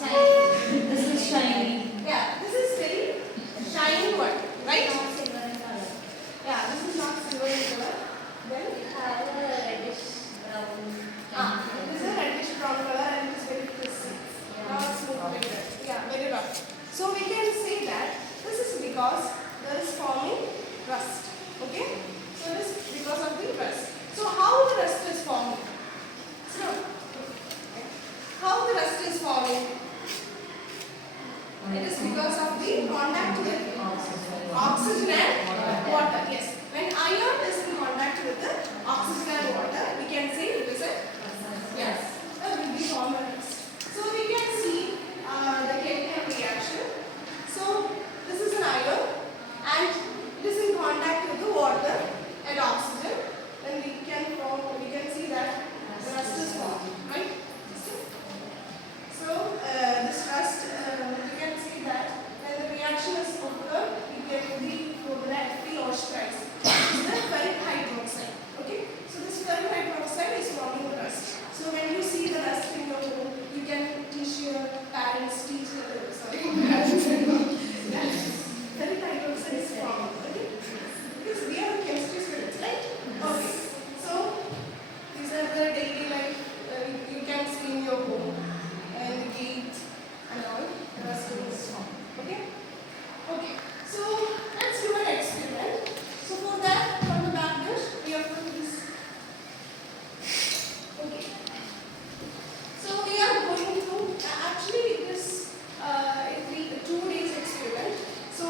Shiny. This is shiny. Yeah, this is very shiny one, right? Yeah, this is not silver in color. Then It has a reddish brown. this is a reddish brown color and it is very crispy. Not smooth like that. Yeah, very rough. So we can say that this is because there is forming rust. Okay? So it is because of the rust. So how the rust is forming? So how the rust is forming? It is because of the contact with oxygen and water. Yes. When iron is in contact with the oxygen and water, we can say it is a yes. That will be formed rust. So we can see the chemical reaction. So this is an iron and it is in contact with the water and oxygen. Then we can see that the rust is formed, right? So this rust, you can see that when the reaction is occurred, it can be oxidized. This is the ferric hydroxide. Okay, so this ferric hydroxide is forming the rust. So when you see the rust in your home, you can teach your parents, ferric hydroxide is forming. Okay, because we are chemistry students, right? Okay, so these are the daily life you can see in your home. And gate and all the rest is formed. Okay? Okay. So let's do an experiment. So for that, from the back dish, we have to do this. Okay. So we are going to actually this it will be a 2 days experiment. So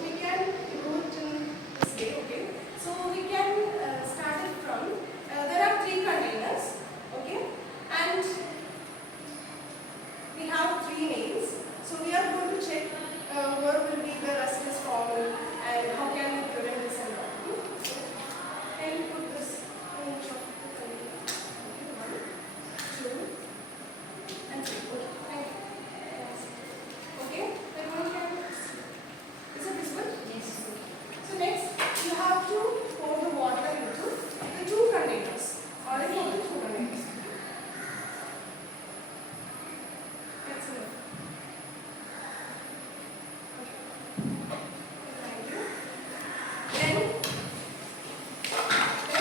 we can do it in this day. Okay. So we can start it from there are 3 containers. Okay. And we have 3 names. So we are going to check where will be the rust is forming and how can we prevent this and all. Can you put this in each of the container? 1, 2, and 3. Okay, thank you. Okay, then one can. Is it this one? Yes. So next, you have to pour the water into the 2 containers. Already for the 2 containers. That's enough. Thank you. Then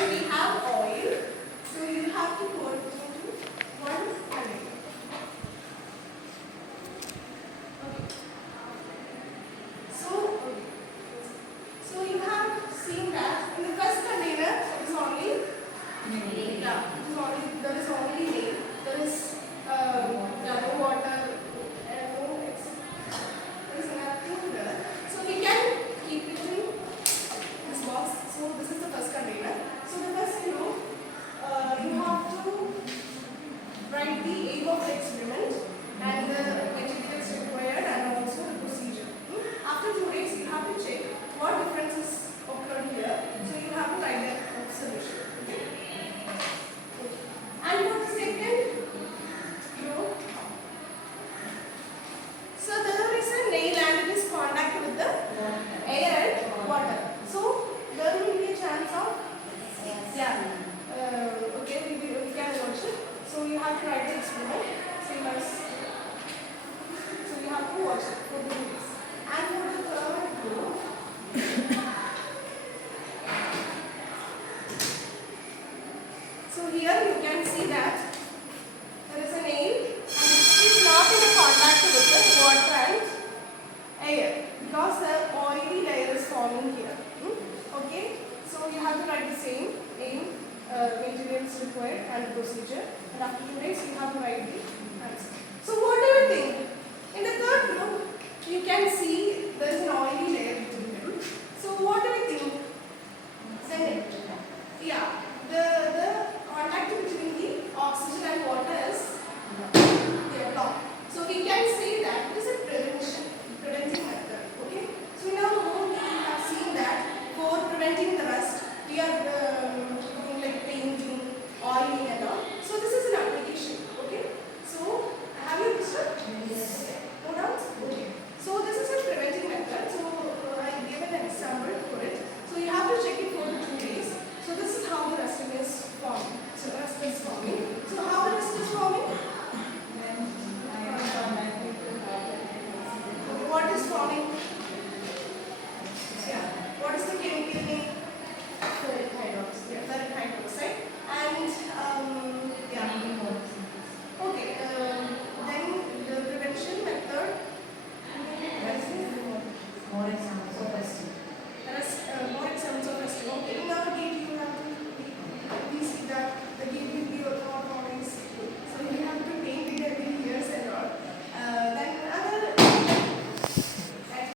we have oil. So you have to pour it into 1 container. Okay. So you have seen that in the first container it is only there is only name. There is no water and no there is nothing there. So we can keep it in this box. So this is the first container. So the first you have to write the aim of the experiment and the materials required and also the procedure. After 2 days you have to check what differences occurred here. So you have to write that solution. Okay? And for the second row, so there is a nail and it is contact with the air and water. So there will be a chance of okay, we can watch it. So you have to write the experiment. Same as so you have to watch it for 2 days. And for the third row, so here you can see that there is a nail and it is not in contact with the water and air because the oily layer is forming here. Okay, so you have to write the same name, materials required and procedure, and after 2 days you have to write the